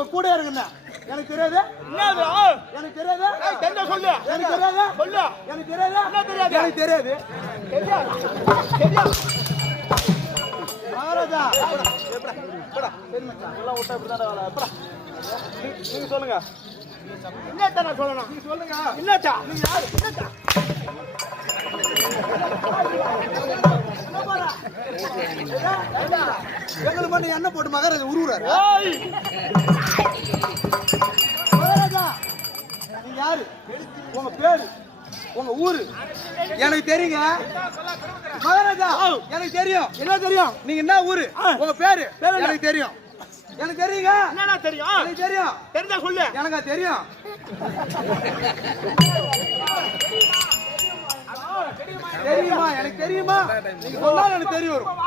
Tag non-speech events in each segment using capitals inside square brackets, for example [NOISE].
உங்க கூட இருக்குண்ணா. எனக்கு தெரியாது. என்னது? எனக்கு தெரியாது. தெரிஞ்சா சொல்லு. எனக்கு தெரியாது. சொல்லு. எனக்கு தெரியாது. என்ன தெரியாது? எனக்கு தெரியாது. தெரியாது. தெரியாது. மகாராஜா நீங்க சொல்லுங்க என்னத்தா நான் சொல்லணும்? நீங்க சொல்லுங்க என்னத்தா? நீங்க யாரு என்னத்தா? எங்களுக்கு மட்டும் எண்ணெய் போட்டு மகாராஜா உருவுறாரு. மகாராஜா நீங்க யாரு? உங்க பேரு? உங்க ஊரு? எனக்கு தெரியுங்க. மகாராஜா எனக்கு தெரியும். என்ன தெரியும்? நீங்க என்ன ஊரு? உங்க பேரு? எனக்கு தெரியும். எனக்கு தெரியுங்க. என்னடா தெரியும்? எனக்கு தெரியும். தெரிஞ்சா சொல்லு. எனக்கு தெரியும். தெரியுமா? எனக்கு தெரியுமா? நீங்க சொன்னா எனக்கு தெரிய வரும்.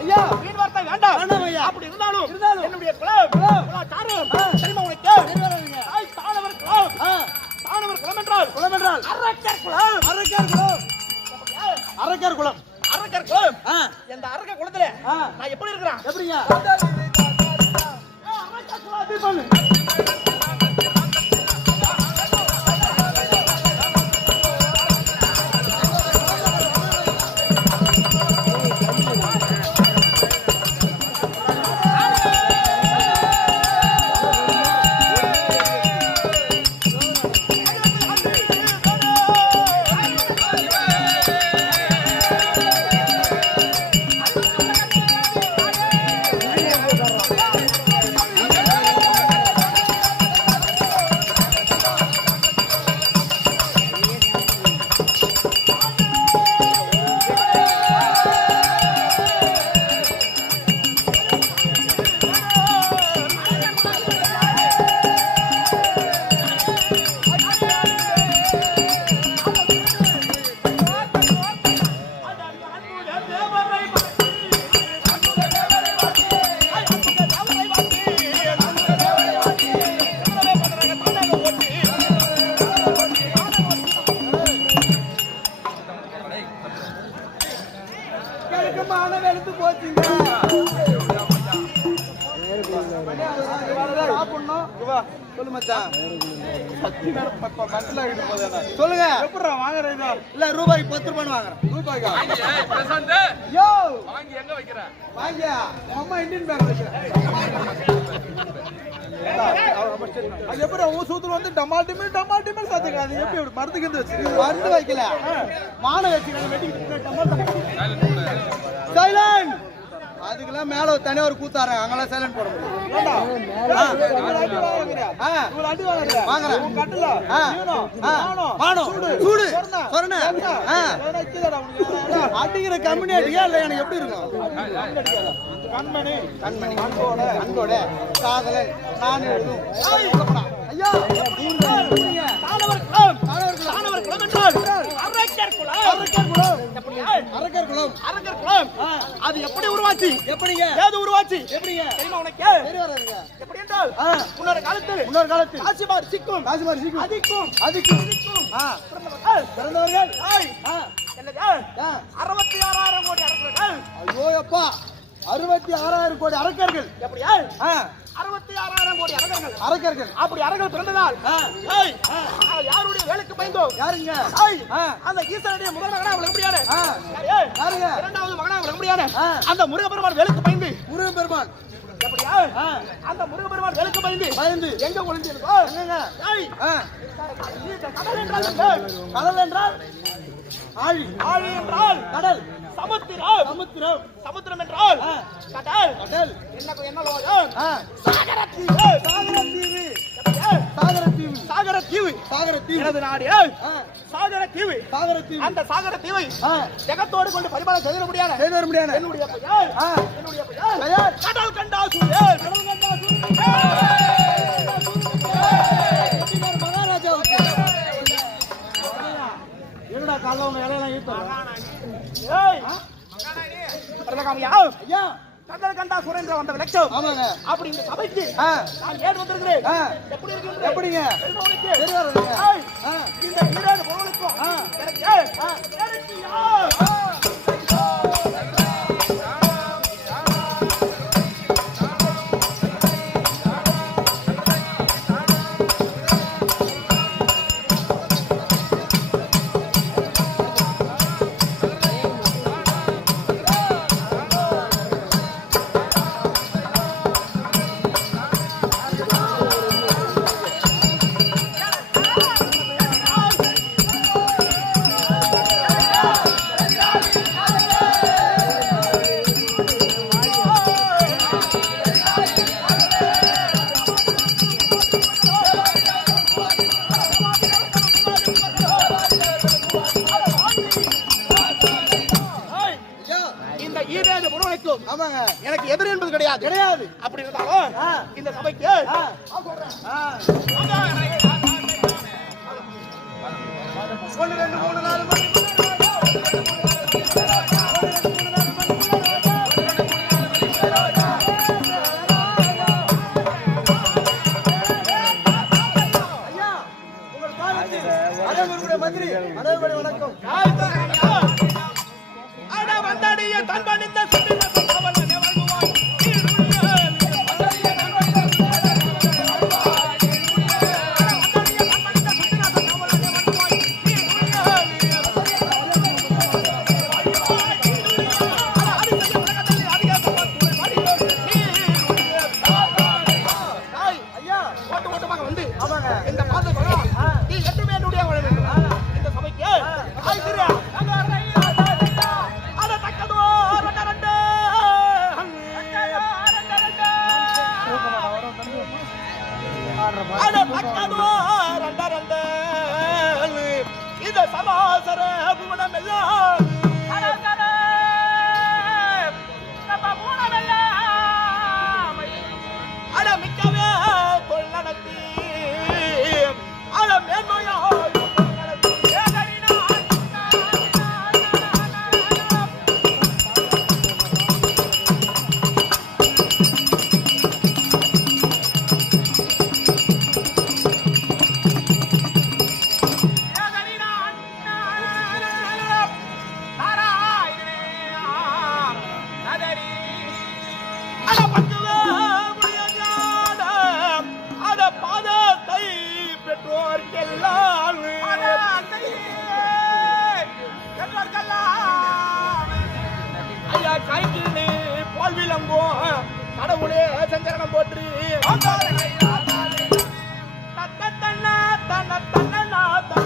ஐயா வீண் வார்த்தை வேண்டாம். வேண்டாம் ஐயா. அப்படி இருந்தாலும் இருந்தாலும். என்னுடைய குலம் குலம். ஆ. தெரியுமா உனக்கு. ஏய், தானவர் குலம். தானவர் குலம் என்றால் குளம் என்றால் அரக்கர் குலம். அரக்கர் குளம் அரக்கர் குளம் அரக்கர் குலம். இந்த அரக்க குலத்துல. நான் எப்படி இருக்கிறேன்? எப்படிங்க? அரக்கர் குலம் பண்ணு சொல்லு மச்சான். சொல்லுங்க. எப்படிடா வாங்குற இதோ? இல்ல ரூபாய்க்கு பத்து ரூபான்னு வாங்குறேன். ரூபாய்க்கா? யோ! வாங்கி எங்க வைக்கிற? வாங்கியா? அம்மா இந்தியன் பேங்க் அது எப்படி உன் சூத்துல வந்து டமால் டிமில் சாத்துக்க அது எப்படி மரத்துக்கு இருந்து வச்சிருக்க மருந்து வைக்கல. மான வச்சுக்கிறாங்க சைலண்ட் அதுக்கெல்லாம் மேல ஒரு தனியா ஒரு கூத்தாரன் அங்கெல்லாம் சைலண்ட் போட முடியும் வாங்குறேன். சூடு, சூடு, சொரணை? [LAUGHS] அடிக்கிற கம்பெனி அடிக்கா இல்ல எனக்கு எப்படி இருக்கும்? கண்மணி. கண்மணி. அன்போட அன்போட காதலன் நான் எழுதும். ஐயா? தானவர் தானவர் குலம். அரக்கர் குலம். அரக்கர் குலம். எப்படியா? அரக்கர் குலம். அரக்கர் குலம் ஆ. அது எப்படி உருவாச்சு? எப்படிங்க? ஏது உருவாச்சு? எப்படிங்க? தெரியுமா உனக்கு? தெரிய வராதுங்க. எப்படி என்றால். முன்னொரு காலத்தில் இன்னொரு காலத்தில் காசிமார் சிக்கும். காசிமாரி சீக்கிரம் அதிக்கும். அதுக்கும். பிறந்தவர்கள். அறுபத்தி ஆறாயிரம் கோடி அரக்கர்கள். ஐயோ அப்பா அறுபத்தி ஆறாயிரம் கோடி அரக்கர்கள். எப்படியா அறுபத்தி ஆறாயிரம் கோடி அரக்கர்கள் அரக்கர்கள் அப்படி அரக்கர்கள் பிறந்ததால் யாருடைய வேலைக்கு பயந்தோம்? யாருங்க. அந்த ஈஸ்வரனுடைய முதல் மகனா அவளுக்கு முடியாது யாருங்க? இரண்டாவது மகனா அவளுக்கு முடியாது. அந்த முருகப்பெருமான் வேலைக்கு பயந்து. முருகன் பெருமான் எப்படியா? ஆ. அந்த முருகப்பெருமான் வேலைக்கு பயந்து. பயந்து. எங்க ஒளிஞ்சிருக்கோ? கடல் என்றால்? கடல் என்றால் ஆழி. ஆழி என்றால் கடல். சமுத்திரம். சமுத்திரம். சமுத்திரம் என்றால். கடல். கடல். என்ன என்ன லோகம்? சாகரத்தீவு. சாகரத்தீவு. எப்படியா? சாகரத்தீவு. சாகரத்தீவு. சாகரத்தீவு. எனது நாடு. சாகரத்தீவு. சாகரத்தீவு. அந்த சாகரத்தீவை ஜெகத்தோடு கொண்டு பரிமாணம் செய்திட முடியாது. செய்து வர முடியாது. என்னுடைய பெயர் என்னுடைய பெயர் கடல் கண்டா சூரியன். கடல் கண்டா மகாராஜாவுக்கு காலைல உங்க வேலையெல்லாம் ஈர்த்தோம் ஐயா! கந்தல் கண்டா சுரேந்திர வந்த லட்சம் ஆமாங்க. அப்படி இந்த சபைக்கு நான் ஏன் எப்படி இருக்கு எப்படிங்க? இந்த ஈராடு பொருளுக்கும் எனக்கு ಅದ ಪಕ್ಕದ ರಂಡ ರಂಡ ಇದ ಸಮಾಸರ ಭುವನಮೆಲ್ಲ வணங்குவோம் கடவுளே சங்கரணம் போற்றி. தன்ன தன்ன தன்ன தன்ன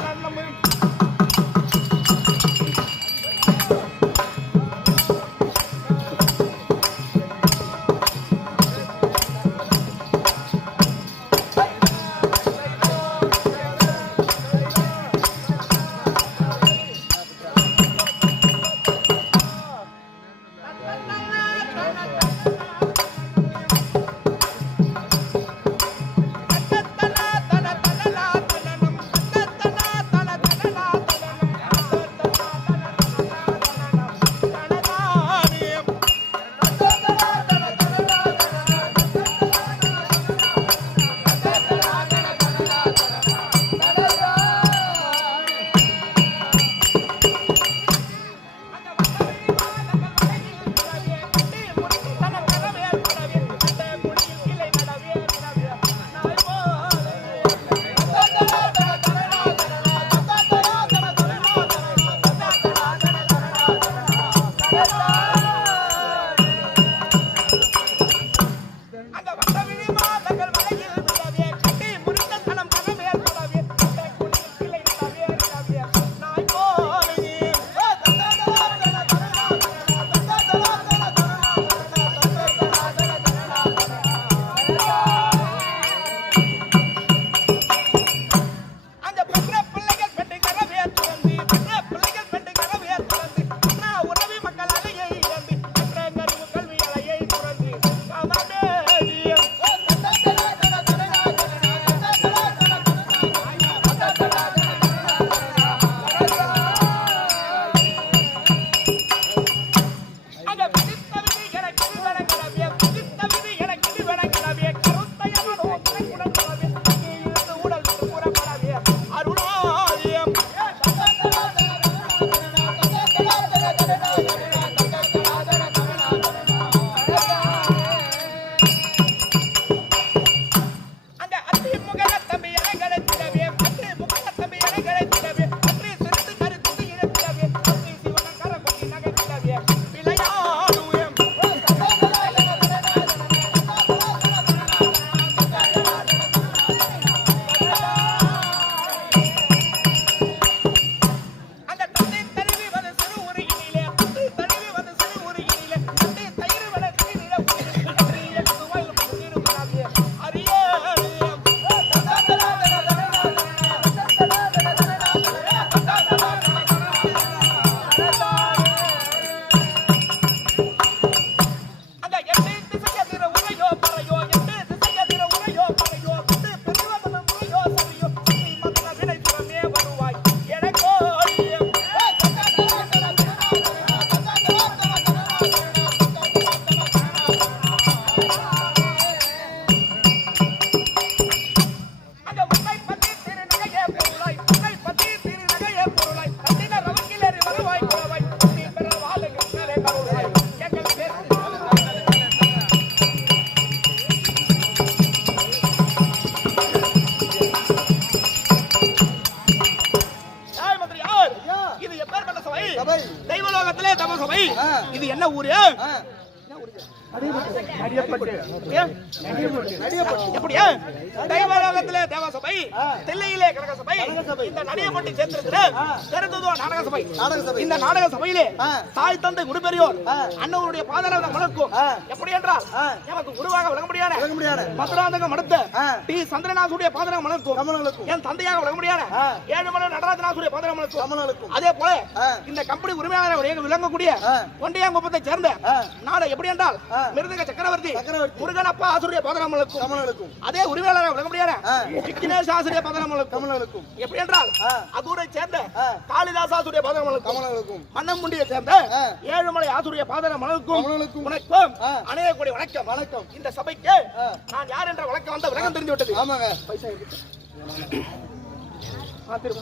எப்படியா தெய்வலோகத்திலே தேவசபை தில்லையிலே கனக சபை இந்த நடிகப்பட்டி சேர்த்திருக்கிற பெருந்துதுவா நாடக சபை நாடக சபை. இந்த நாடக சபையிலே. தாய் தந்தை ஆ. அண்ணவருடைய மலர்க்கும் ஆ. எப்படி என்றால் ஆ. எமக்கு குருவாக விளங்க முடியாத. மதுராந்தகம் அடுத்த. டி சந்திரநாசுடைய மலர்க்கும் கமலங்களுக்கும். என் தந்தையாக விளங்க முடியாத. ஏழுமலை நடராஜநாசுடைய மலர்க்கும் கமலங்களுக்கும். அதே போல. இந்த கம்பெனி உரிமையாளர் விளங்கக்கூடிய ஆ. ஒண்டியாங்குப்பத்தை சேர்ந்த. நாடு எப்படி என்றால் ஆ. மிருதங்க சக்கரவர்த்தி சக்கரவர்த்தி. முருகனப்பா ஆசுரிய பதனமலுக்கும் கமலங்களுக்கும். அதே உரிமையாளர் விளங்க முடியாத. விக்னேஷ் ஆசிரிய பதனமலுக்கும் கமலங்களுக்கும். எப்படி என்றால். அதூரை சேர்ந்த. காளிதாஸ் ஆசுரிய பதனமலுக்கும் கமலங்களுக்கும். மன்னமுண்டியை சேர்ந்த. ஏழுமலை ஆசுரிய பாதனமலுக்கும் கமலங்களுக்கும். உனக்கும் ஆ. அநேக கோடி வணக்கம் வணக்கம் இந்த சபைக்கு. நான் யார் என்ற வழக்கம் வந்த விளக்கம் தெரிந்து விட்டது ஆமாங்க பைசா இருக்கு ஆ, திரும்ப.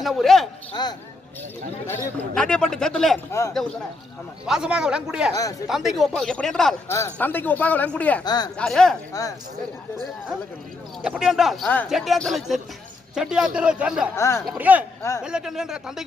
என்ன ஊரு. நடிகப்பட்டி. தேர்தல? வாசமாக விளங்கக்கூடிய. தந்தைக்கு ஒப்ப எப்படி என்றால். தந்தைக்கு ஒப்பாக விளங்கக்கூடிய. யாரு. எப்படி என்றால் செட்டியார் தெருவை சேர்ந்த. எப்படியே. வெள்ளக்கண்ணு என்ற தந்தைக்கு